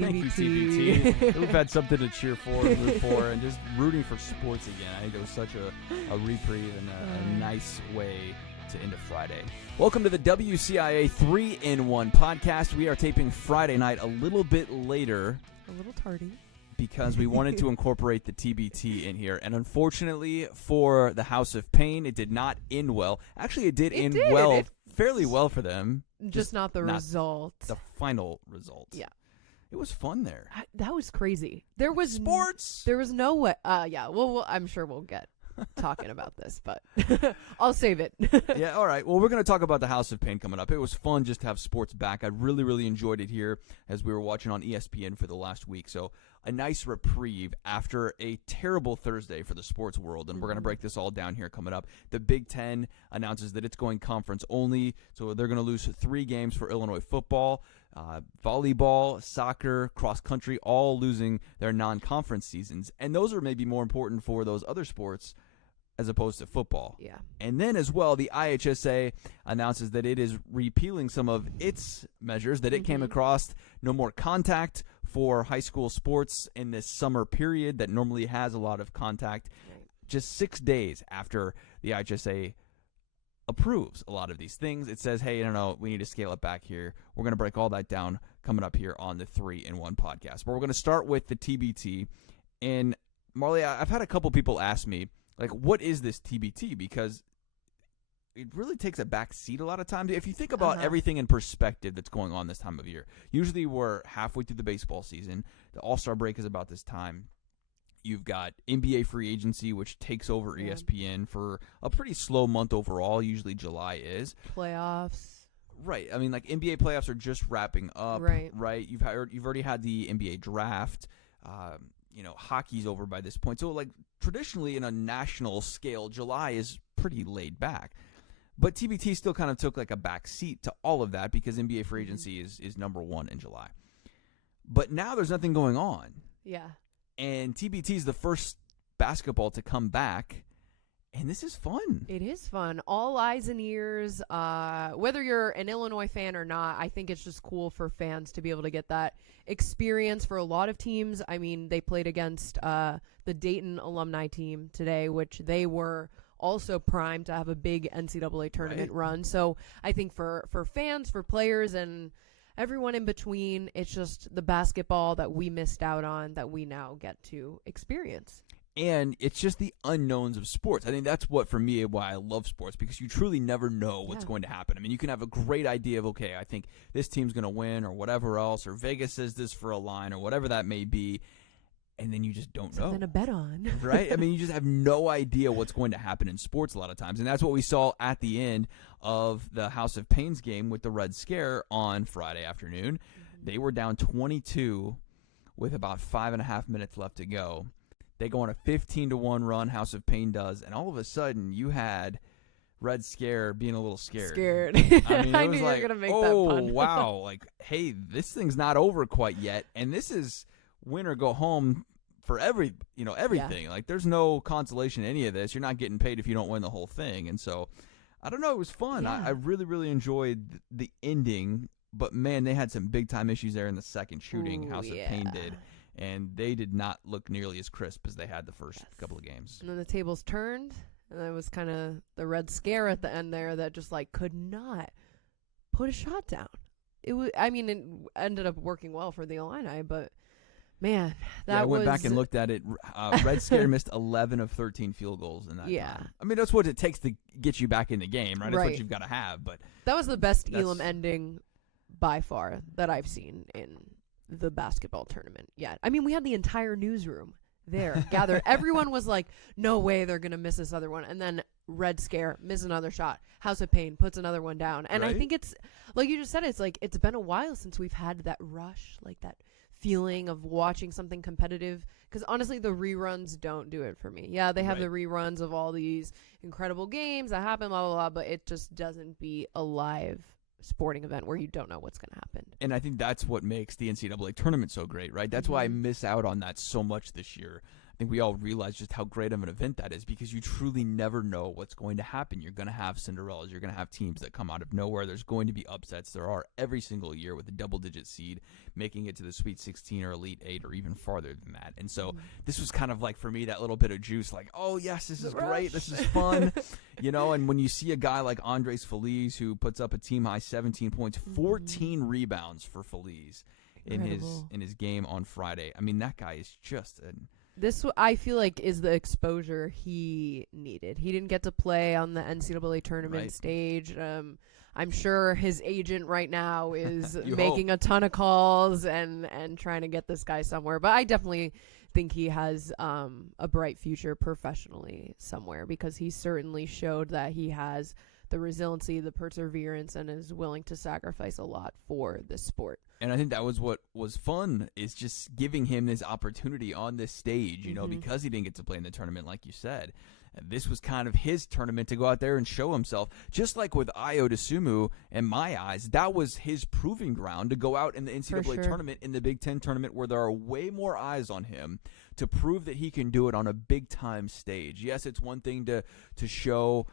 Thank you, TBT. TBT. We've had something to cheer for, root for, and just rooting for sports again. I think it was such a reprieve and a nice way to end a Friday. Welcome to the WCIA 3-in-1 podcast. We are taping Friday night a little bit later. A little tardy. Because we wanted to incorporate the TBT in here. And unfortunately for the House of Paign, it did not end well. Actually, it did end well, fairly well for them. Just not the result. The final result. Yeah. It was fun there. That was crazy. There was sports. There was no way. Yeah. Well, I'm sure we'll get talking about this, but I'll save it. Yeah. All right. Well, we're going to talk about the House of Paign coming up. It was fun just to have sports back. I really, really enjoyed it here as we were watching on ESPN for the last week. So a nice reprieve after a terrible Thursday for the sports world. And we're going to break this all down here coming up. The Big Ten announces that it's going conference only. So they're going to lose 3 games for Illinois football, volleyball, soccer, cross country, all losing their non-conference seasons. And those are maybe more important for those other sports as opposed to football. Yeah. And then as well, the IHSA announces that it is repealing some of its measures that it came across. No more contact for high school sports in this summer period that normally has a lot of contact. Right. Just 6 days after the IHSA approves a lot of these things, it says, hey, no, we need to scale it back here. We're going to break all that down coming up here on the 3-in-1 podcast. But we're going to start with the TBT. And Marlee, I've had a couple people ask me, like, what is this TBT? Because it really takes a back seat a lot of times. If you think about everything in perspective that's going on this time of year, usually we're halfway through the baseball season. The All-Star break is about this time. You've got NBA free agency, which takes over ESPN for a pretty slow month overall. Usually July is. Playoffs. Right. I mean, like, NBA playoffs are just wrapping up. Right. You've already had the NBA draft. Hockey's over by this point. So, like, traditionally in a national scale, July is pretty laid back. But TBT still kind of took like a back seat to all of that because NBA free agency is number 1 in July. But now there's nothing going on. Yeah. And TBT is the first basketball to come back. And this is fun. It is fun. All eyes and ears. Whether you're an Illinois fan or not, I think it's just cool for fans to be able to get that experience for a lot of teams. I mean, they played against the Dayton alumni team today, which they were also primed to have a big NCAA tournament run. So I think for fans, for players, and everyone in between, it's just the basketball that we missed out on that we now get to experience. And it's just the unknowns of sports. I think that's what, for me, why I love sports, because you truly never know what's going to happen. I mean, you can have a great idea of, okay, I think this team's going to win or whatever else, or Vegas says this for a line or whatever that may be, and then you just don't know. Something to bet on. Right? I mean, you just have no idea what's going to happen in sports a lot of times. And that's what we saw at the end of the House of Paigns game with the Red Scare on Friday afternoon. They were down 22 with about 5.5 minutes left to go. They go on a 15-1 run, House of Paign does, and all of a sudden you had Red Scare being a little scared. I mean, it was like, you were gonna make that pun. Wow, like, hey, this thing's not over quite yet, and this is win or go home for everything. Yeah. Like, there's no consolation in any of this. You're not getting paid if you don't win the whole thing. And so, I don't know, it was fun. Yeah. I really, really enjoyed the ending, but man, they had some big time issues there in the second shooting. House of Paign did, and they did not look nearly as crisp as they had the first couple of games. And then the tables turned, and it was kind of the Red Scare at the end there that just like could not put a shot down. It ended up working well for the Illini, but man, I went back and looked at it. Red Scare missed 11 of 13 field goals in that time. I mean, that's what it takes to get you back in the game, right? That's what you've got to have. But that was the best Elam ending by far that I've seen in the basketball tournament yet. I mean, we had the entire newsroom there gathered. Everyone was like, no way they're going to miss this other one. And then Red Scare, miss another shot. House of Paign puts another one down. And I think it's, like you just said, it's like it's been a while since we've had that rush, like that feeling of watching something competitive, because honestly the reruns don't do it for me. They have the reruns of all these incredible games that happen, blah blah blah, but it just doesn't be a live sporting event where you don't know what's going to happen. And I think that's what makes the NCAA tournament so great, right? That's why I miss out on that so much this year. I think we all realize just how great of an event that is, because you truly never know what's going to happen. You're going to have Cinderellas. You're going to have teams that come out of nowhere. There's going to be upsets. There are every single year, with a double-digit seed making it to the Sweet 16 or Elite 8 or even farther than that. And so this was kind of like, for me, that little bit of juice, like, oh, yes, this is great. This is fun. And when you see a guy like Andres Feliz, who puts up a team-high 17 points, 14 rebounds for Feliz in his game on Friday. I mean, that guy is just an... This, I feel like, is the exposure he needed. He didn't get to play on the NCAA tournament stage. I'm sure his agent right now is making a ton of calls and trying to get this guy somewhere. But I definitely think he has a bright future professionally somewhere, because he certainly showed that he has the resiliency, the perseverance, and is willing to sacrifice a lot for this sport. And I think that was what was fun, is just giving him this opportunity on this stage, because he didn't get to play in the tournament, like you said. And this was kind of his tournament to go out there and show himself. Just like with Ayo Dosunmu, in my eyes, that was his proving ground to go out in the NCAA tournament, in the Big Ten tournament, where there are way more eyes on him, to prove that he can do it on a big-time stage. Yes, it's one thing to show,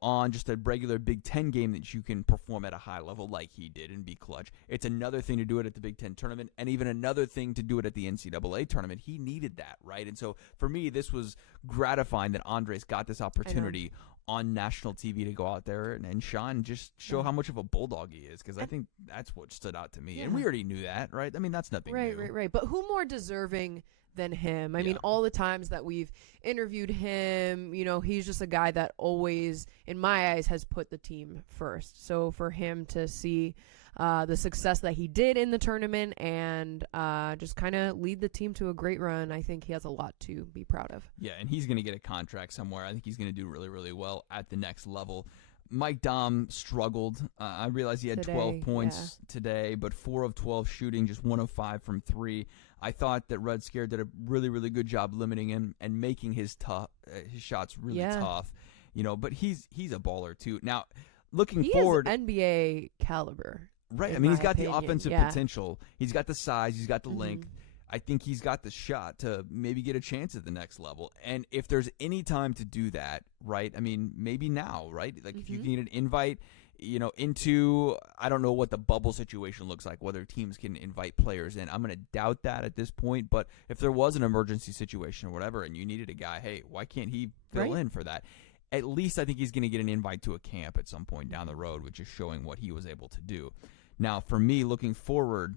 on just a regular Big Ten game, that you can perform at a high level like he did and be clutch. It's another thing to do it at the Big Ten tournament, and even another thing to do it at the NCAA tournament. He needed that, right? And so for me, this was gratifying that Andres got this opportunity on national TV to go out there and shine, just show how much of a bulldog he is, because I think that's what stood out to me. And we already knew that, right? I mean, that's nothing new. Right. But who more deserving than him? I mean, all the times that we've interviewed him, he's just a guy that always, in my eyes, has put the team first. So for him to see the success that he did in the tournament and just kind of lead the team to a great run, I think he has a lot to be proud of. Yeah, and he's going to get a contract somewhere. I think he's going to do really, really well at the next level. Mike Dahm struggled. I realized he had 12 points today, but 4 of 12 shooting, just 1 of 5 from 3. I thought that Red Scare did a really, really good job limiting him and making his shots really tough. But he's a baller too. Now, looking forward, is NBA caliber. Right. I mean, he's got the offensive potential. He's got the size. He's got the length. I think he's got the shot to maybe get a chance at the next level. And if there's any time to do that, right, I mean, maybe now, right? Like if you can get an invite, into, I don't know what the bubble situation looks like, whether teams can invite players in. I'm going to doubt that at this point. But if there was an emergency situation or whatever and you needed a guy, hey, why can't he fill in for that? At least I think he's going to get an invite to a camp at some point down the road, which is showing what he was able to do. Now, for me, looking forward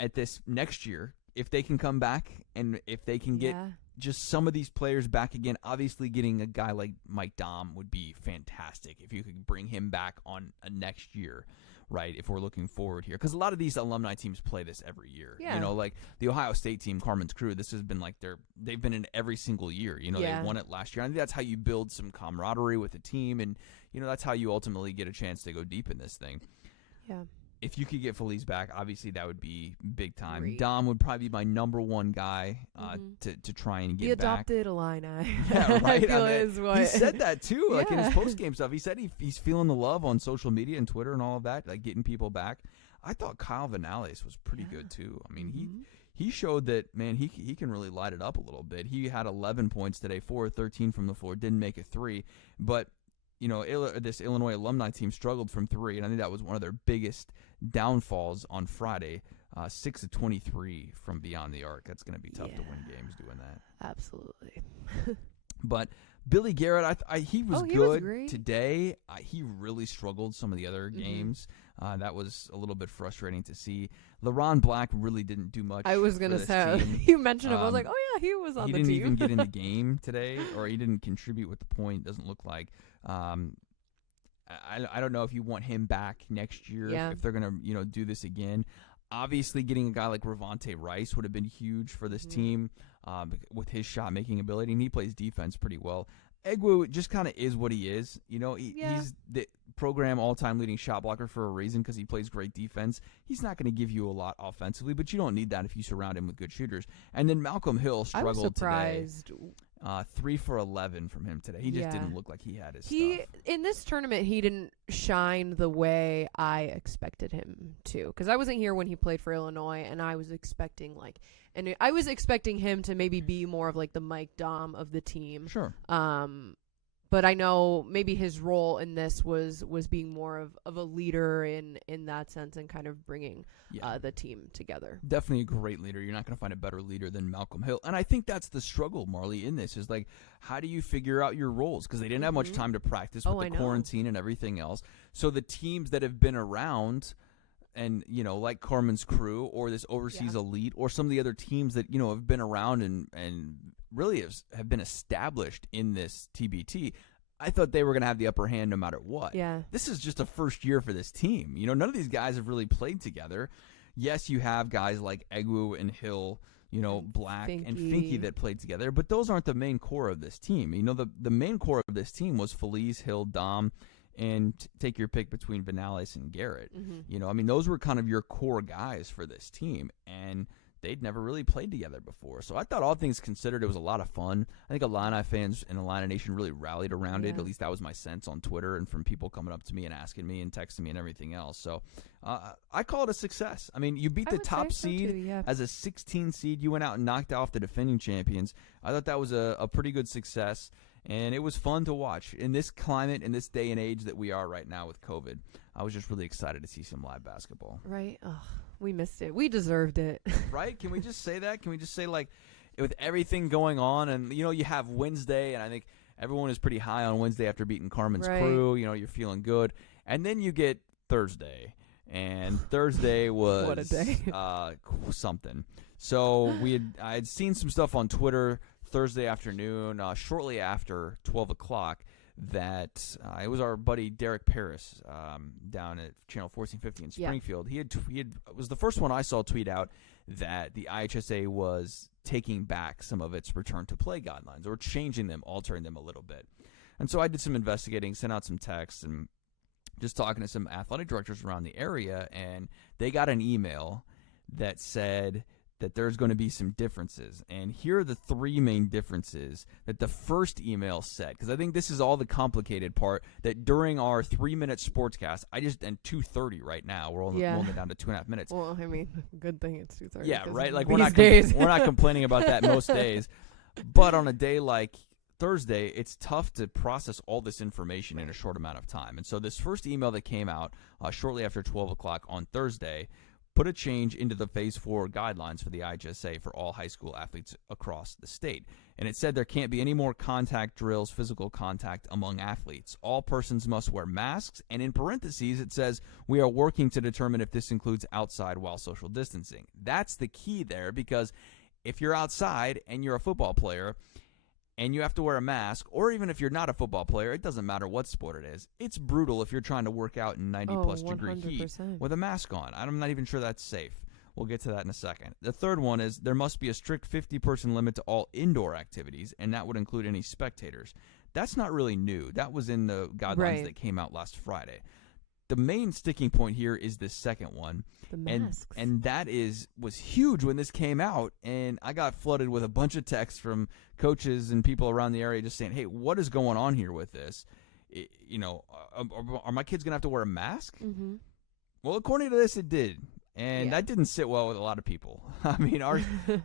at this next year, if they can come back and if they can get just some of these players back again, obviously getting a guy like Mike Dahm would be fantastic if you could bring him back on a next year, right, if we're looking forward here. Because a lot of these alumni teams play this every year. Like the Ohio State team, Carmen's Crew, this has been like they've been in every single year. They won it last year. I think that's how you build some camaraderie with the team, and, that's how you ultimately get a chance to go deep in this thing. Yeah. If you could get Feliz back, obviously that would be big time. Great. Dahm would probably be my number one guy to try and get back. The adopted Illini. Yeah, right. He said that too, like in his post-game stuff. He said he's feeling the love on social media and Twitter and all of that, like getting people back. I thought Kyle Vanales was pretty good too. I mean, he showed that, man, he can really light it up a little bit. He had 11 points today, 4 of 13 from the floor, didn't make a 3, but this Illinois alumni team struggled from 3, and I think that was one of their biggest downfalls on Friday. 6 of 23 from beyond the arc. That's going to be tough to win games doing that. Absolutely. But Billy Garrett, he was good today. He really struggled some of the other games. That was a little bit frustrating to see. LaRon Black really didn't do much. I was going to say, you mentioned him. I was like, oh, yeah, he was on the team. He didn't even get in the game today, or he didn't contribute with the point, doesn't look like. I don't know if you want him back next year, if they're going to do this again. Obviously, getting a guy like Ravonte Rice would have been huge for this team with his shot-making ability, and he plays defense pretty well. Egwu just kind of is what he is. He's the program all-time leading shot blocker for a reason because he plays great defense. He's not going to give you a lot offensively, but you don't need that if you surround him with good shooters. And then Malcolm Hill struggled today. 3 for 11 from him today. He just didn't look like he had his stuff. In this tournament, he didn't shine the way I expected him to. Because I wasn't here when he played for Illinois, and I was expecting, like, And I was expecting him to maybe be more of like the Mike Dom of the team. Sure. But I know maybe his role in this was being more of a leader in that sense and kind of bringing the team together. Definitely a great leader. You're not going to find a better leader than Malcolm Hill. And I think that's the struggle, Marlee, in this is like, how do you figure out your roles? Because they didn't have much time to practice with the quarantine and everything else. So the teams that have been around and, like Carmen's crew or this overseas elite or some of the other teams that, have been around and really have been established in this TBT, I thought they were going to have the upper hand no matter what. Yeah. This is just a first year for this team. None of these guys have really played together. Yes, you have guys like Egwu and Hill, Black and Finke that played together, but those aren't the main core of this team. The main core of this team was Felice, Hill, Dom, and take your pick between Vinales and Garrett. Those were kind of your core guys for this team, and they'd never really played together before. So I thought, all things considered, it was a lot of fun. I think Illini fans and Illini Nation really rallied around it. At least that was my sense on Twitter and from people coming up to me and asking me and texting me and everything else. So I call it a success. You beat the top seed as a 16 seed. You went out and knocked off the defending champions. I thought that was a pretty good success, and it was fun to watch. In this climate, in this day and age that we are right now with COVID, I was just really excited to see some live basketball. Right. We missed it. We deserved it. Right? Can we just say that? Can we just say, like, with everything going on, and, you have Wednesday, and I think everyone is pretty high on Wednesday after beating Carmen's crew. You're feeling good. And then you get Thursday, and Thursday was what a day. Something. So I had seen some stuff on Twitter Thursday afternoon, shortly after 12 o'clock, that it was our buddy Derek Paris down at Channel 1450 in Springfield. He had was the first one I saw tweet out that the IHSA was taking back some of its return to play guidelines or changing them, altering them a little bit. And so I did some investigating, sent out some texts, and just talking to some athletic directors around the area, and they got an email that said that there's going to be some differences. And here are the three main differences that the first email said, because I think this is all the complicated part, that during our 3-minute sportscast, and 2:30 right now, we're only down to 2.5 minutes. Well, good thing it's 2:30. Yeah, right? Like, we're not complaining about that most days. But on a day like Thursday, it's tough to process all this information in a short amount of time. And so this first email that came out shortly after 12 o'clock on Thursday put a change into the Phase 4 guidelines for the IHSA for all high school athletes across the state. And it said there can't be any more contact drills, physical contact among athletes. All persons must wear masks, and in parentheses it says, we are working to determine if this includes outside while social distancing. That's the key there, because if you're outside and you're a football player and you have to wear a mask, or even if you're not a football player, it doesn't matter what sport it is. It's brutal if you're trying to work out in 90-plus degree heat with a mask on. I'm not even sure that's safe. We'll get to that in a second. The third one is there must be a strict 50-person limit to all indoor activities, and that would include any spectators. That's not really new. That was in the guidelines that came out last Friday. The main sticking point here is the second one. The masks. And that was huge when this came out, and I got flooded with a bunch of texts from coaches and people around the area just saying, hey, what is going on here with this? Are my kids going to have to wear a mask? Mm-hmm. Well, according to this, it did. And that didn't sit well with a lot of people.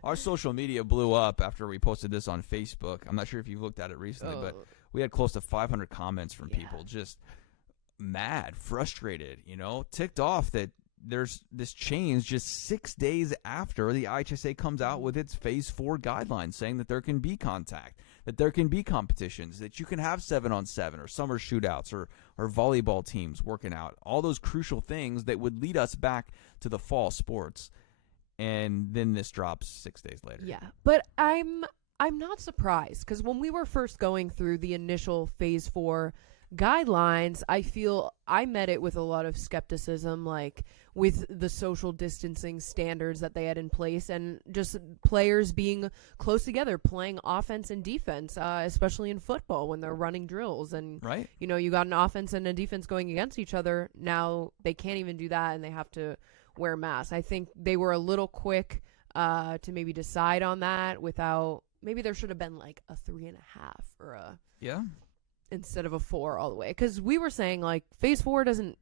Our social media blew up after we posted this on Facebook. I'm not sure if you've looked at it recently, but we had close to 500 comments from people just mad, frustrated, ticked off that there's this change just 6 days after the IHSA comes out with its Phase 4 guidelines saying that there can be contact, that there can be competitions, that you can have 7-on-7 or summer shootouts or volleyball teams working out, all those crucial things that would lead us back to the fall sports. And then this drops 6 days later. Yeah, but I'm not surprised, because when we were first going through the initial Phase 4 guidelines, I feel I met it with a lot of skepticism, like with the social distancing standards that they had in place, and just players being close together, playing offense and defense, especially in football when they're running drills. And, you got an offense and a defense going against each other. Now they can't even do that, and they have to wear masks. I think they were a little quick to maybe decide on that without, maybe there should have been like a 3.5 or a... Yeah. instead of a 4 all the way, because we were saying like Phase 4 doesn't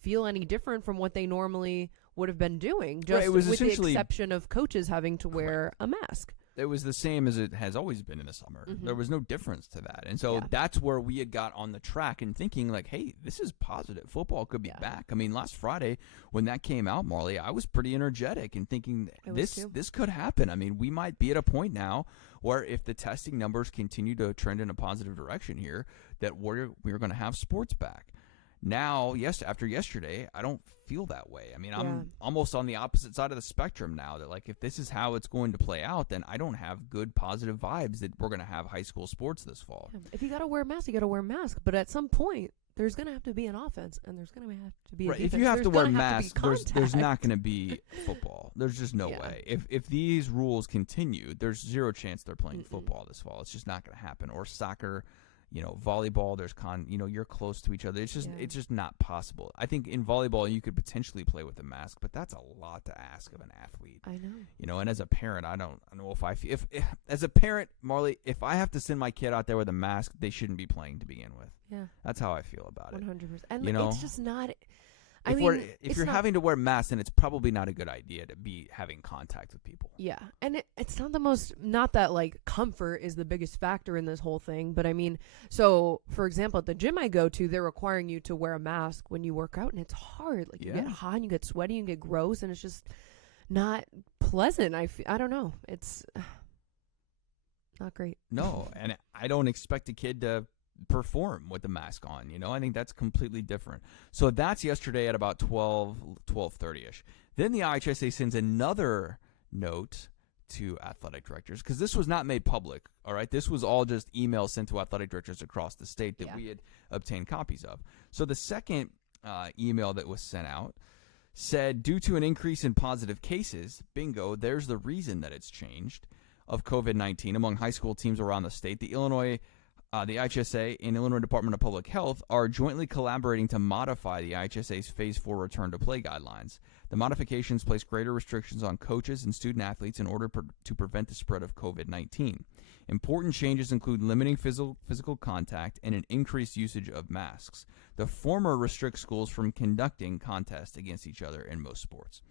feel any different from what they normally would have been doing, just Right, it was with the essentially- exception of coaches having to wear a mask. It was the same as it has always been in the summer. Mhm. There was no difference to that. And so Yeah. that's where we had got on the track and thinking like, hey, this is positive. Football could be Yeah. back. I mean, last Friday when that came out, Marlee, I was pretty energetic and thinking I was too. this could happen. I mean, we might be at a point now where if the testing numbers continue to trend in a positive direction here, that we're going to have sports back. Now, yes, after yesterday, I don't feel that way. I mean, Yeah. I'm almost on the opposite side of the spectrum now that, like, if this is how it's going to play out, then I don't have good positive vibes that we're going to have high school sports this fall. If you got to wear a mask, you got to wear a mask. But at some point, there's going to have to be an offense, and there's going to have to be a Right. defense. If you have There's to wear gonna have to masks, be there's not contact. going to be football. There's just no Yeah. way. If these rules continue, there's zero chance they're playing Mm-mm. football this fall. It's just not going to happen. Or soccer. Volleyball, there's you're close to each other. It's Yeah. just not possible. I think in volleyball you could potentially play with a mask, but that's a lot to ask of an athlete. I know. And as a parent, I don't know if I feel if as a parent, Marlee, if I have to send my kid out there with a mask, they shouldn't be playing to begin with. Yeah. That's how I feel about it. 100%. And You know, it's just not. If you're having to wear masks, then it's probably not a good idea to be having contact with people. Yeah, and it's not not that like comfort is the biggest factor in this whole thing, but I mean, so for example, at the gym I go to, they're requiring you to wear a mask when you work out, and it's hard. Like you get Yeah. hot, and you get sweaty, and you get gross, and it's just not pleasant. I don't know. It's not great. No, and I don't expect a kid to perform with the mask on. I think that's completely different. So that's yesterday at about 12:30ish. Then the IHSA sends another note to athletic directors, because this was not made public. All right, this was all just emails sent to athletic directors across the state that we had obtained copies of. So the second email that was sent out said, due to an increase in positive cases, bingo, there's the reason that it's changed, of COVID-19 among high school teams around the state, the IHSA and Illinois Department of Public Health are jointly collaborating to modify the IHSA's Phase 4 return to play guidelines. The modifications place greater restrictions on coaches and student athletes in order to prevent the spread of COVID-19. Important changes include limiting physical contact and an increased usage of masks. The former restricts schools from conducting contests against each other in most sports.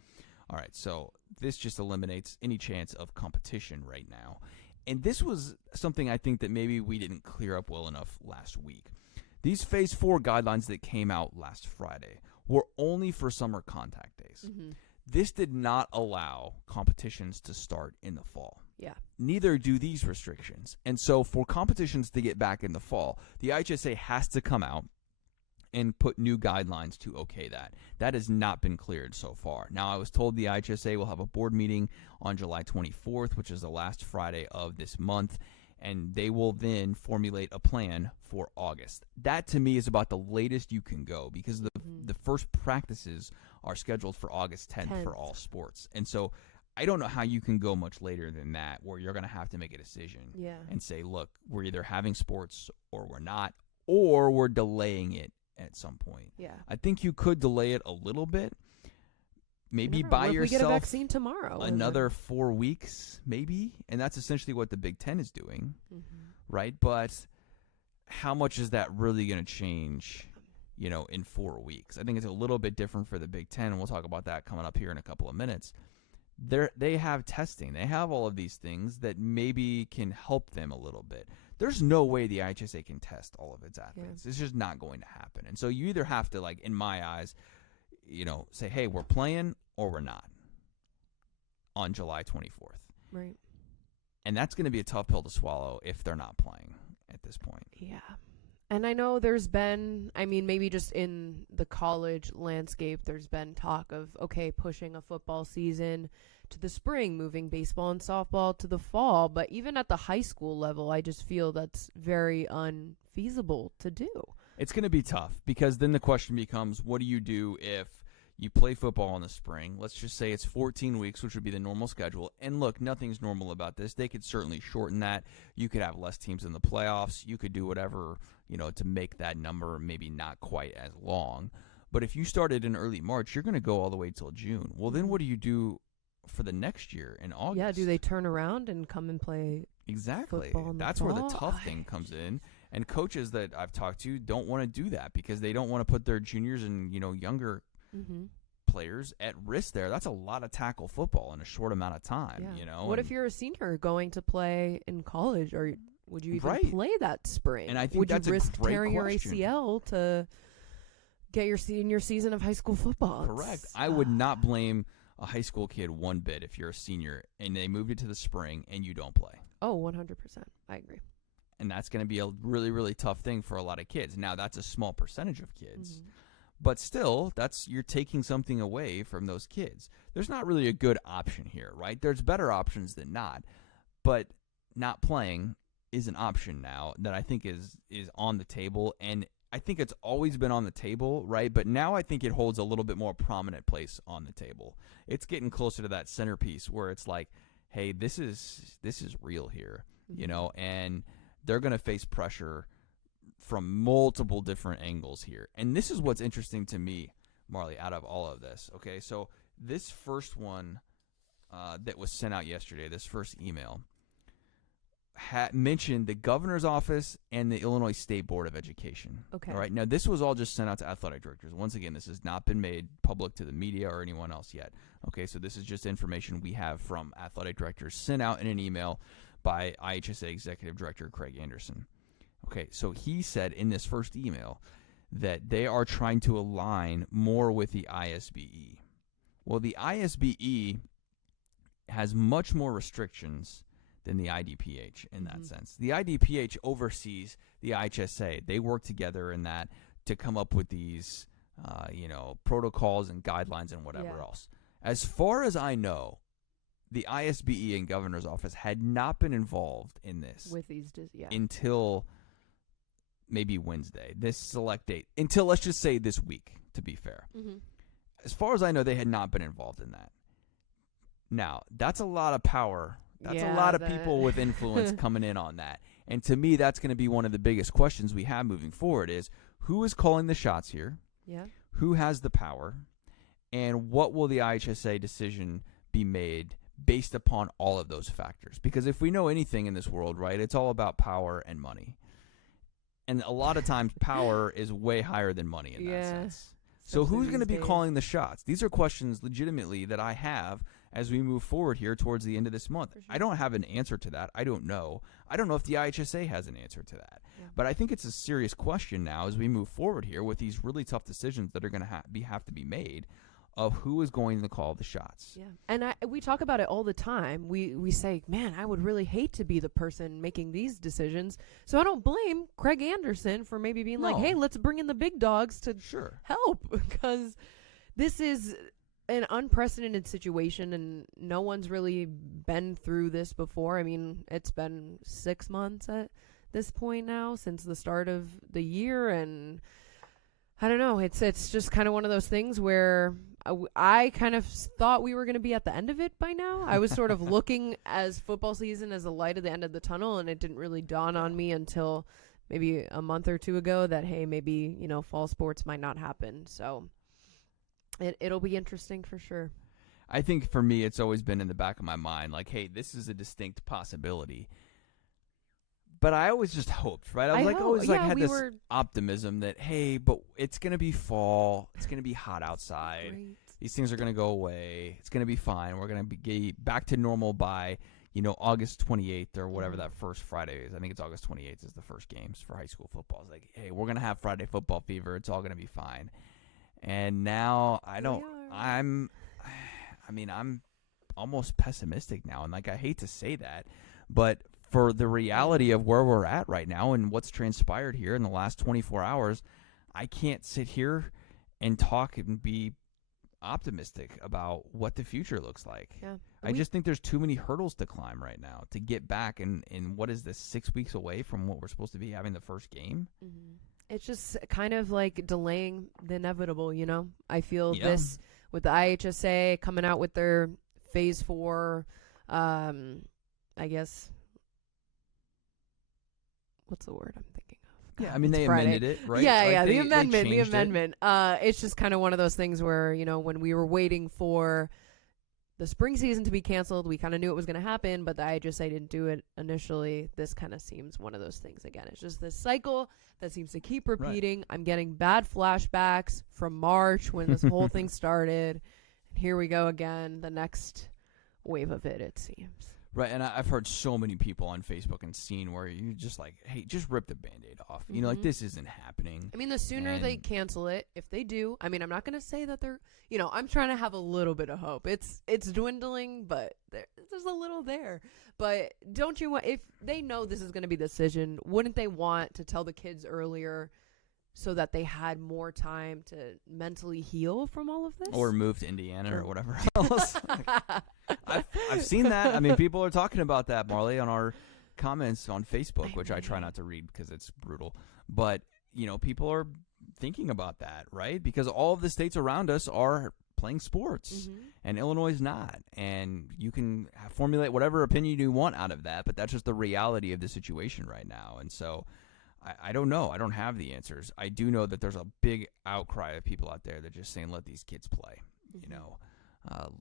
All right, so this just eliminates any chance of competition right now. And this was something I think that maybe we didn't clear up well enough last week. These Phase 4 guidelines that came out last Friday were only for summer contact days. Mm-hmm. This did not allow competitions to start in the fall. Yeah. Neither do these restrictions. And so for competitions to get back in the fall, the IHSA has to come out and put new guidelines to okay that. That has not been cleared so far. Now, I was told the IHSA will have a board meeting on July 24th, which is the last Friday of this month, and they will then formulate a plan for August. That, to me, is about the latest you can go, because the first practices are scheduled for August 10th for all sports. And so I don't know how you can go much later than that, where you're going to have to make a decision and say, look, we're either having sports or we're not, or we're delaying it at some point. Yeah. I think you could delay it a little bit. Maybe Never know. buy What if we get a yourself vaccine tomorrow, another 4 weeks, maybe. And that's essentially what the Big Ten is doing, Mm-hmm. right? But how much is that really going to change, in 4 weeks? I think it's a little bit different for the Big Ten, and we'll talk about that coming up here in a couple of minutes. They have testing. They have all of these things that maybe can help them a little bit. There's no way the IHSA can test all of its athletes. It's just not going to happen. And so you either have to, like, in my eyes, say, hey, we're playing or we're not on July 24th. Right. And that's going to be a tough pill to swallow if they're not playing at this point. Yeah. And I know there's been, maybe just in the college landscape, there's been talk of, okay, pushing a football season to the spring, moving baseball and softball to the fall. But even at the high school level, I just feel that's very unfeasible to do. It's going to be tough, because then the question becomes, what do you do if you play football in the spring? Let's just say it's 14 weeks, which would be the normal schedule. And look, nothing's normal about this. They could certainly shorten that. You could have less teams in the playoffs. You could do whatever, to make that number maybe not quite as long. But if you started in early March, you're going to go all the way till June. Well, then what do you do for the next year in August? Yeah, do they turn around and come and play Exactly. football in the That's where the fall? tough thing comes in. And coaches that I've talked to don't want to do that because they don't want to put their juniors and, younger players at risk there. That's a lot of tackle football in a short amount of time, What if you're a senior going to play in college, or would you even play that spring? And I think would that's you risk a great tearing question. your ACL to get your senior season of high school football? Correct. I would not blame a high school kid one bit if you're a senior and they moved it to the spring and you don't play. Oh, 100%. I agree. And that's going to be a really, really tough thing for a lot of kids. Now, that's a small percentage of kids. But still, you're taking something away from those kids. There's not really a good option here, right? There's better options than not. But not playing is an option now that I think is on the table. And I think it's always been on the table, right? But now I think it holds a little bit more prominent place on the table. It's getting closer to that centerpiece where it's like, hey, this is real here, and they're going to face pressure from multiple different angles here. And this is what's interesting to me, Marlee, out of all of this. Okay, so this first one that was sent out yesterday, this first email, mentioned the governor's office and the Illinois State Board of Education. Okay. All right. Now, this was all just sent out to athletic directors. Once again, this has not been made public to the media or anyone else yet. Okay, so this is just information we have from athletic directors sent out in an email by IHSA Executive Director Craig Anderson. Okay, so he said in this first email that they are trying to align more with the ISBE. Well, the ISBE has much more restrictions than the IDPH in that sense. The IDPH oversees the IHSA. They work together in that to come up with these, protocols and guidelines and whatever else. As far as I know, the ISBE and governor's office had not been involved in this with these, until maybe Wednesday, this select date, until let's just say this week, to be fair. As far as I know, they had not been involved in that. Now, that's a lot of power. That's a lot of people with influence coming in on that. And to me, that's going to be one of the biggest questions we have moving forward is who is calling the shots here? Yeah. Who has the power? And what will the IHSA decision be made based upon all of those factors? Because if we know anything in this world, right, it's all about power and money. And a lot of times power is way higher than money in that sense. So who's going to be calling the shots? These are questions legitimately that I have as we move forward here towards the end of this month. Sure. I don't have an answer to that. I don't know. I don't know if the IHSA has an answer to that. Yeah. But I think it's a serious question now as we move forward here with these really tough decisions that are going to have to be made of who is going to call the shots. Yeah. And we talk about it all the time. We say, man, I would really hate to be the person making these decisions. So I don't blame Craig Anderson for maybe being like, hey, let's bring in the big dogs to help, because this is an unprecedented situation and no one's really been through this before. I mean, it's been 6 months at this point now since the start of the year, and I don't know. It's just kind of one of those things where I kind of thought we were going to be at the end of it by now. I was sort of looking as football season as the light at the end of the tunnel, and it didn't really dawn on me until maybe a month or two ago that, hey, maybe, fall sports might not happen. So it'll be interesting for sure. I think for me, it's always been in the back of my mind, like, hey, this is a distinct possibility. But I always just hoped, right? I was had this optimism that, hey, but it's going to be fall. It's going to be hot outside. Great. These things are going to go away. It's going to be fine. We're going to be back to normal by, August 28th or whatever that first Friday is. I think it's August 28th is the first games for high school football. It's like, hey, we're going to have Friday football fever. It's all going to be fine. And now I'm almost pessimistic now. And I hate to say that, but for the reality of where we're at right now and what's transpired here in the last 24 hours, I can't sit here and talk and be optimistic about what the future looks like. Yeah. I just think there's too many hurdles to climb right now to get back in what is this, 6 weeks away from what we're supposed to be having the first game? Mm-hmm. It's just kind of like delaying the inevitable, I feel this with the IHSA coming out with their phase 4, I guess. What's the word I'm thinking of? Yeah, I mean, they amended it, right? Yeah, the amendment. It's just kind of one of those things where, when we were waiting for the spring season to be canceled. We kind of knew it was going to happen, but the IHSA didn't do it initially. This kind of seems one of those things again. It's just this cycle that seems to keep repeating. Right. I'm getting bad flashbacks from March when this whole thing started. And here we go again, the next wave of it seems. Right, and I've heard so many people on Facebook and seen where you're just like, hey, just rip the Band-Aid off. You know, like, this isn't happening. I mean, the sooner they cancel it, if they do, I mean, I'm not going to say that they're, I'm trying to have a little bit of hope. It's dwindling, but there's a little there. But don't you want, if they know this is going to be the decision, wouldn't they want to tell the kids earlier so that they had more time to mentally heal from all of this? Or move to Indiana or whatever else. I've seen that. I mean, people are talking about that, Marlee, on our comments on Facebook, which I try not to read because it's brutal. But, people are thinking about that, right? Because all of the states around us are playing sports, and Illinois is not. And you can formulate whatever opinion you want out of that, but that's just the reality of the situation right now. And so I don't know. I don't have the answers. I do know that there's a big outcry of people out there that just saying, let these kids play.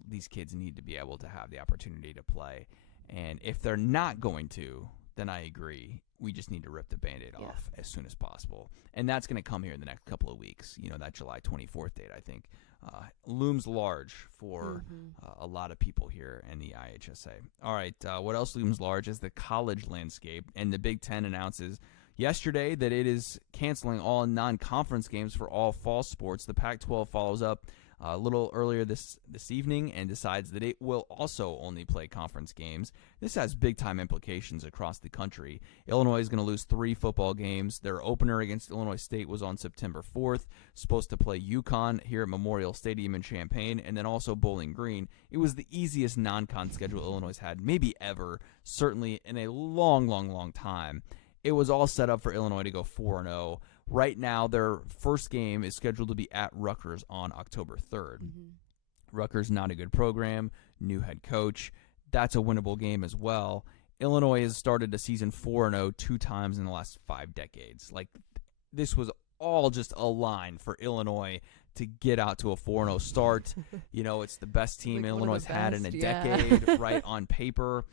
These kids need to be able to have the opportunity to play. And if they're not going to, then I agree. We just need to rip the Band-Aid off as soon as possible. And that's going to come here in the next couple of weeks. That July 24th date, I think, looms large for a lot of people here in the IHSA. All right, what else looms large is the college landscape. And the Big Ten announces yesterday that it is canceling all non-conference games for all fall sports. The Pac-12 follows up a little earlier this evening and decides that it will also only play conference games. This has big-time implications across the country. Illinois is going to lose 3 football games. Their opener against Illinois State was on September 4th, supposed to play UConn here at Memorial Stadium in Champaign, and then also Bowling Green. It was the easiest non-con schedule Illinois had, maybe ever, certainly in a long, long, long time. It was all set up for Illinois to go 4-0. Right now, their first game is scheduled to be at Rutgers on October 3rd. Rutgers, not a good program, new head coach. That's a winnable game as well. Illinois has started a season 4-0 2 times in the last 5 decades. Like, this was all just a line for Illinois to get out to a 4-0 start. It's the best team Illinois has had in a decade, right, on paper.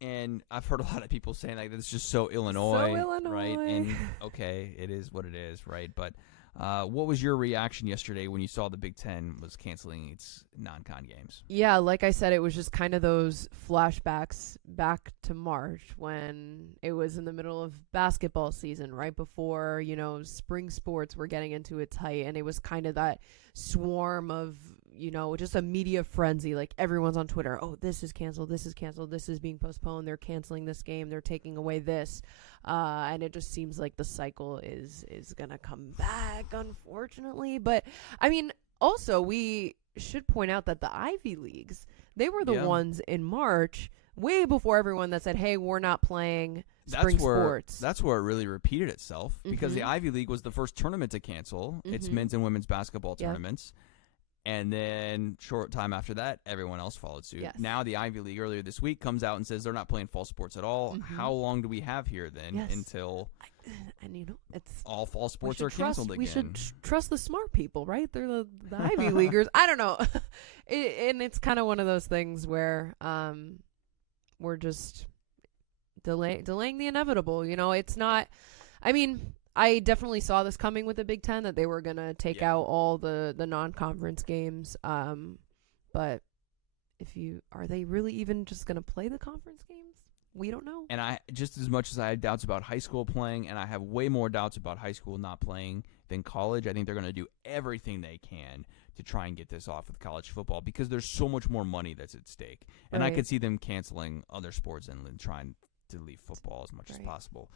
And I've heard a lot of people saying like that's just so Illinois, right? And okay, it is what it is, right? But what was your reaction yesterday when you saw the Big Ten was canceling its non-con games? Yeah, like I said, it was just kind of those flashbacks back to March when it was in the middle of basketball season, right before, spring sports were getting into its height. And it was kind of that swarm of, just a media frenzy. Like everyone's on Twitter. Oh, this is canceled. This is canceled. This is being postponed. They're canceling this game. They're taking away this. And it just seems like the cycle is going to come back, unfortunately. But I mean, also we should point out that the Ivy Leagues, they were the ones in March, way before everyone that said, hey, we're not playing spring sports. That's where it really repeated itself because the Ivy League was the first tournament to cancel its men's and women's basketball tournaments. And then short time after that, everyone else followed suit. Yes. Now the Ivy League earlier this week comes out and says they're not playing fall sports at all. How long do we have here then until it's all fall sports are canceled again? We should trust the smart people, right? They're the Ivy Leaguers. I don't know. And it's kind of one of those things where we're just delaying the inevitable. It's not – I mean – I definitely saw this coming with the Big Ten, that they were going to take out all the non-conference games. But are they really even just going to play the conference games? We don't know. And I, just as much as I had doubts about high school playing, and I have way more doubts about high school not playing than college, I think they're going to do everything they can to try and get this off with college football because there's so much more money that's at stake. And I could see them canceling other sports and trying to leave football as much as possible.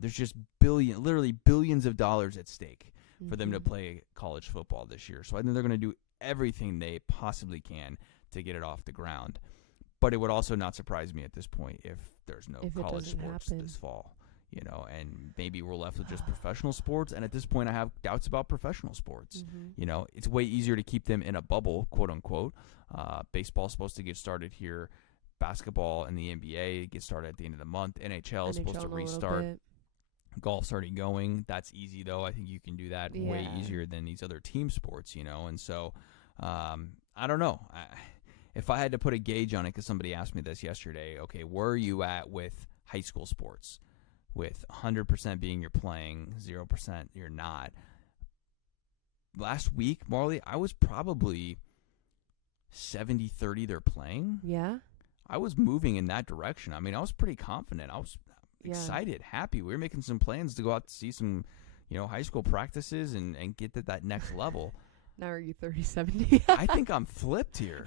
There's just literally billions of dollars at stake for them to play college football this year. So I think they're going to do everything they possibly can to get it off the ground. But it would also not surprise me at this point if there's no college sports this fall. And maybe we're left with just professional sports. And at this point, I have doubts about professional sports. It's way easier to keep them in a bubble, quote unquote. Baseball's supposed to get started here. Basketball and the NBA get started at the end of the month. NHL is supposed to restart. Golf's already going. That's easy, though. I think you can do that way easier than these other team sports, And so, I don't know. if I had to put a gauge on it, because somebody asked me this yesterday, okay, where are you at with high school sports? With 100% being you're playing, 0% you're not. Last week, Marlee, I was probably 70-30 they're playing. Yeah. I was moving in that direction. I mean, I was pretty confident. I was excited, happy. We were making some plans to go out to see some, high school practices and get to that next level. Now are you 30-70? I think I'm flipped here.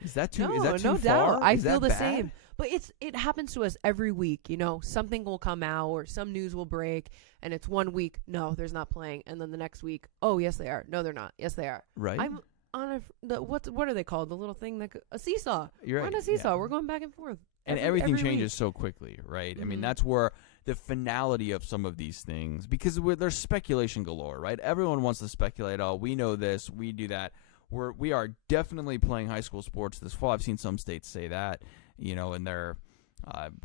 Is that too? Is that too no far? doubt. I Is feel that the bad? same. But it happens to us every week. Something will come out or some news will break, and it's 1 week. No, there's not playing, and then the next week, oh yes they are. No, they're not. Yes they are. Right. I'm on what are they called? The little thing a seesaw. You're right. We're on a seesaw. Yeah. We're going back and forth. And everything every changes week. so quickly, right? I mean, Mhm. that's where the finality of some of these things, because there's speculation galore, right? Everyone wants to speculate. Oh, we know this, we do that. We are definitely playing high school sports this fall. I've seen some states say that, in their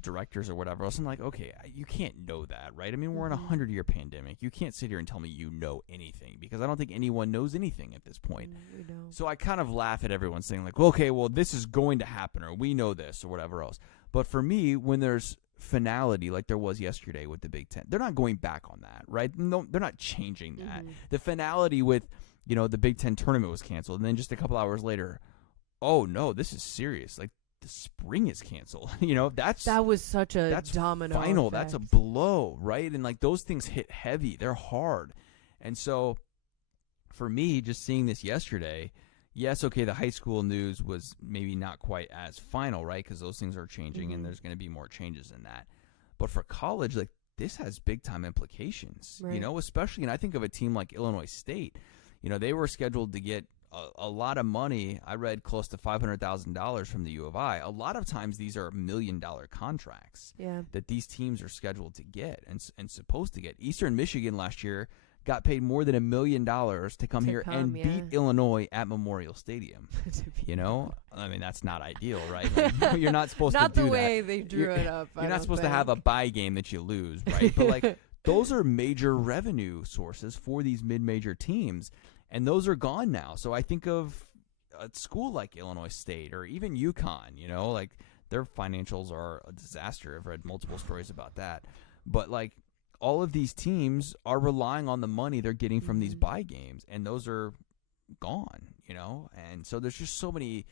directors or whatever else. I'm like, okay, you can't know that, right? I mean, we're in a 100-year pandemic. You can't sit here and tell me you know anything, because I don't think anyone knows anything at this point. We don't. So I kind of laugh at everyone saying like, okay, well, this is going to happen, or we know this, or whatever else. But for me, when there's finality like there was yesterday with the Big Ten, they're not going back on that, right? No, they're not changing that. Mhm. The finality with, the Big Ten tournament was canceled, and then just a couple hours later, oh no, this is serious. Like the spring is canceled. That was such a that's domino final. effect. That's a blow, right? And like those things hit heavy. They're hard. And so for me, just seeing this yesterday, yes, okay, the high school news was maybe not quite as final, right? Because those things are changing, and there's going to be more changes in that. But for college, like this has big time implications, Right. Especially, and I think of a team like Illinois State. They were scheduled to get a lot of money. I read close to $500,000 from the U of I. A lot of times these are $1 million contracts that these teams are scheduled to get and supposed to get. Eastern Michigan last year got paid more than $1 million to come here and beat Illinois at Memorial Stadium. I mean, that's not ideal, right? Like, you're not supposed to do that. Not the way they drew it up. You're not supposed to have a bye game that you lose, right? But like those are major revenue sources for these mid-major teams, and those are gone now. So I think of a school like Illinois State or even UConn, like their financials are a disaster. I've read multiple stories about that. But like all of these teams are relying on the money they're getting from these bye games, and those are gone, and so there's just so many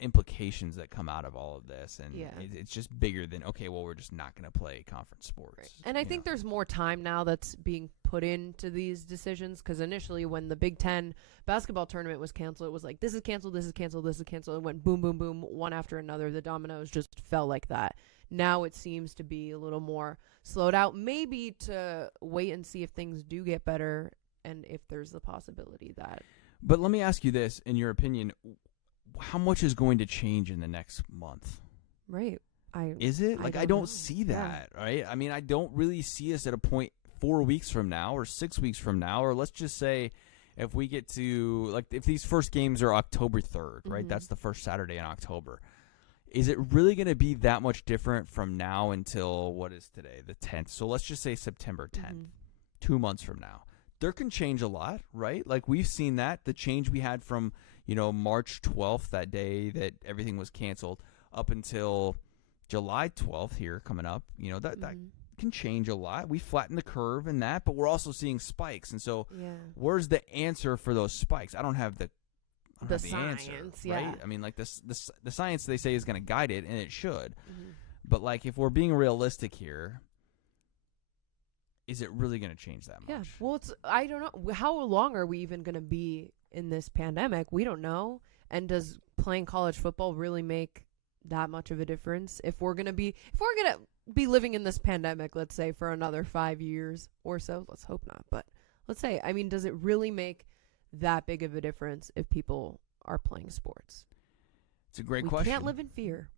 implications that come out of all of this, and it's just bigger than, okay, well, we're just not going to play conference sports. Right. And I think there's more time now that's being put into these decisions, because initially when the Big Ten basketball tournament was canceled, it was like, this is canceled, this is canceled, this is canceled. It went boom, boom, boom, one after another. The dominoes just fell like that. Now it seems to be a little more slowed out, maybe to wait and see if things do get better and if there's the possibility that. But let me ask you this, in your opinion, how much is going to change in the next month? Right. Is it? Like, I don't know. see that, right? I mean, I don't really see us at a point 4 weeks from now or 6 weeks from now, or let's just say if we get to, like, if these first games are October 3rd, right? That's the first Saturday in October. Is it really going to be that much different from now until, what is today, the 10th? So let's just say September 10th, 2 months from now. There can change a lot, right? Like, we've seen that, the change we had from, March 12th, that day that everything was canceled, up until July 12th here coming up, that can change a lot. We flatten the curve in that, but we're also seeing spikes. And so where's the answer for those spikes? I don't have the science, answer, right? I mean, like the science they say is going to guide it, and it should. But like, if we're being realistic here, is it really going to change that much? Yeah. Well, I don't know. How long are we even going to be in this pandemic? We don't know. And does playing college football really make that much of a difference? If we're going to be living in this pandemic, let's say for another 5 years or so, let's hope not. But let's say, I mean, does it really make that big of a difference if people are playing sports? It's a great question. We can't live in fear.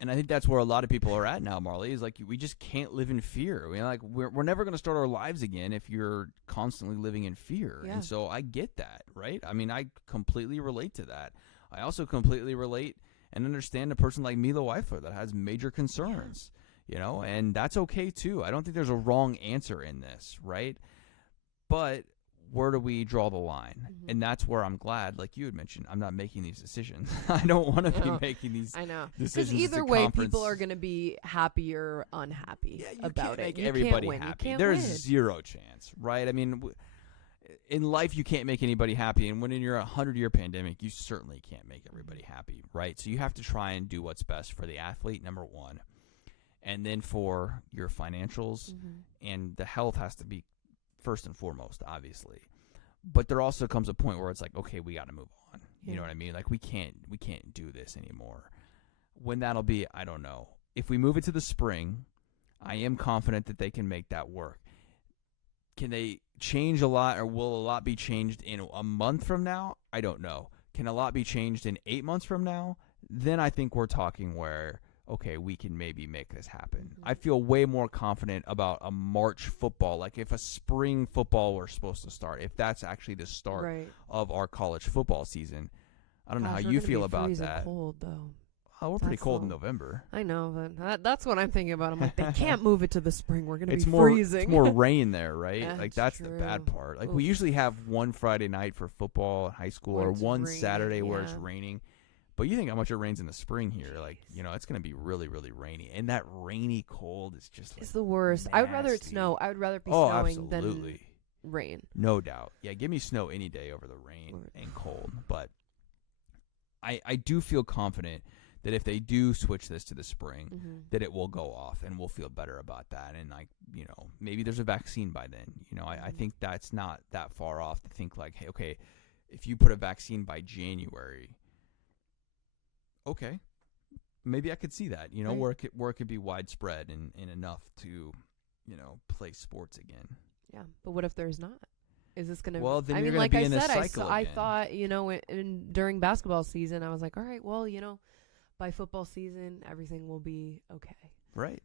And I think that's where a lot of people are at now, Marlee, is like, we just can't live in fear. I mean, like, we're never going to start our lives again if you're constantly living in fear. Yeah. And so I get that, right? I mean, I completely relate to that. I also completely relate and understand a person like Mila Weifler that has major concerns, and that's okay too. I don't think there's a wrong answer in this, right? But where do we draw the line? Mm-hmm. And that's where I'm glad, like you had mentioned, I'm not making these decisions. I don't want to be making these I know. decisions. Because either to way, conference. people are going to be happy or unhappy you about can't it. make You everybody can't win. happy. You can't There's win. zero chance, right? I mean, in life, you can't make anybody happy. And when you're a 100-year pandemic, you certainly can't make everybody happy, right? So you have to try and do what's best for the athlete, number one. And then for your financials, and the health has to be first and foremost, obviously. But there also comes a point where it's like, okay, we got to move on. You know what I mean? Like we can't do this anymore. When that'll be, I don't know. If we move it to the spring, I am confident that they can make that work. Can they change a lot, or will a lot be changed in a month from now? I don't know. Can a lot be changed in 8 months from now? Then I think we're talking where, okay, we can maybe make this happen. I feel way more confident about a March football, like if a spring football were supposed to start, if that's actually the start of our college football season. I don't know how you feel about that. Cold, though. Oh, we're pretty cold in November. I know, but that's what I'm thinking about. I'm like, they can't move it to the spring. We're going to be freezing. It's more rain there, right? Yeah, like that's the bad part. Like we usually have one Friday night for football in high school, or one Saturday where it's raining. But you think how much it rains in the spring here. Like, it's going to be really, really rainy. And that rainy cold is just like, it's the worst. nasty. I would rather it snow. I would rather be snowing than rain. No doubt. Yeah, give me snow any day over the rain and cold. But I do feel confident that if they do switch this to the spring, that it will go off and we'll feel better about that. And, like, maybe there's a vaccine by then. I think that's not that far off to think like, hey, okay, if you put a vaccine by January, okay, maybe I could see that, where it could be widespread and enough to, play sports again. Yeah, but what if there's not? Is this going to? Well, then I you're mean, like be I in said, this cycle I again. thought, during basketball season, I was like, all right, well, by football season, everything will be okay. Right.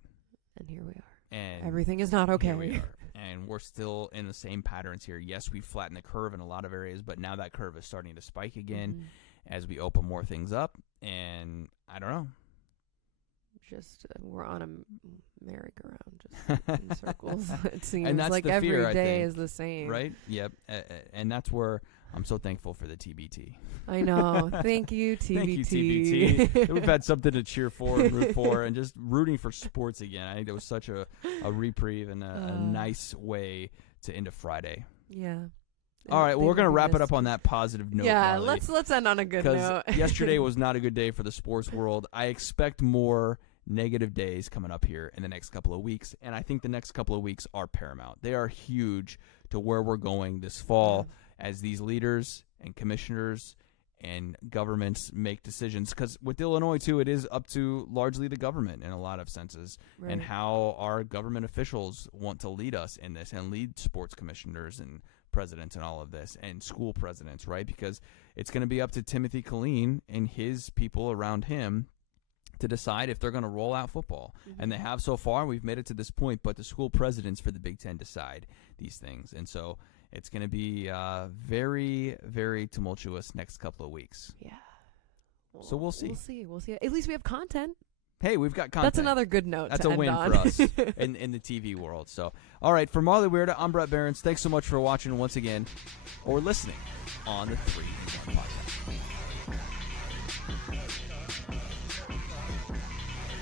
And here we are. And everything is not okay. Here we are. And we're still in the same patterns here. Yes, we've flattened the curve in a lot of areas, but now that curve is starting to spike again as we open more things up. And I don't know. Just we're on a merry-go-round, just in circles. It seems and that's like the every fear, day is the same. Right? Yep. And that's where I'm so thankful for the TBT. I know. Thank you, TBT. Thank you, TBT. We've had something to cheer for and root for, and just rooting for sports again. I think it was such a reprieve and a nice way to end a Friday. Yeah. All right, well, we're going to wrap it up on that positive note. Yeah, Marlee, let's end on a good note. Because yesterday was not a good day for the sports world. I expect more negative days coming up here in the next couple of weeks, and I think the next couple of weeks are paramount. They are huge to where we're going this fall as these leaders and commissioners and governments make decisions. Because with Illinois, too, it is up to largely the government in a lot of senses, and how our government officials want to lead us in this and lead sports commissioners and presidents and all of this, and school presidents, right? Because it's going to be up to Timothy Killeen and his people around him to decide if they're going to roll out football. And they have so far. We've made it to this point, but the school presidents for the Big Ten decide these things. And so it's going to be very, very tumultuous next couple of weeks. Yeah. Well, so we'll see. We'll see. At least we have content. Hey, we've got content. That's another good note. That's to a end win on. for us in the TV world. So, all right, for Marlee Wierda, I'm Bret Beherns. Thanks so much for watching once again, or listening on the 3-in-1 podcast.